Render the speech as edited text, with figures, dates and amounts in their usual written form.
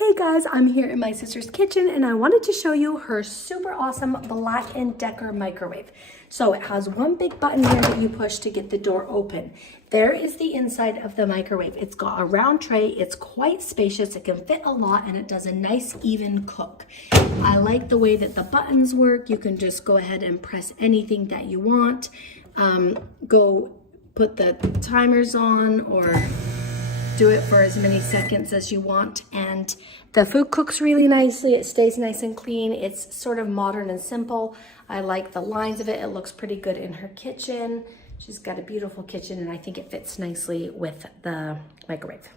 Hey guys, I'm here in my sister's kitchen and I wanted to show you her super awesome Black & Decker microwave. So it has one big button here that you push to get the door open. There is the inside of the microwave. It's got a round tray, it's quite spacious, it can fit a lot, and it does a nice even cook. I like the way that the buttons work. You can just go ahead and press anything that you want. Go put the timers on or do it for as many seconds as you want, and the food cooks really nicely. It stays nice and clean. It's sort of modern and simple. I like the lines of it. It looks pretty good in her kitchen. She's got a beautiful kitchen and I think it fits nicely with the microwave.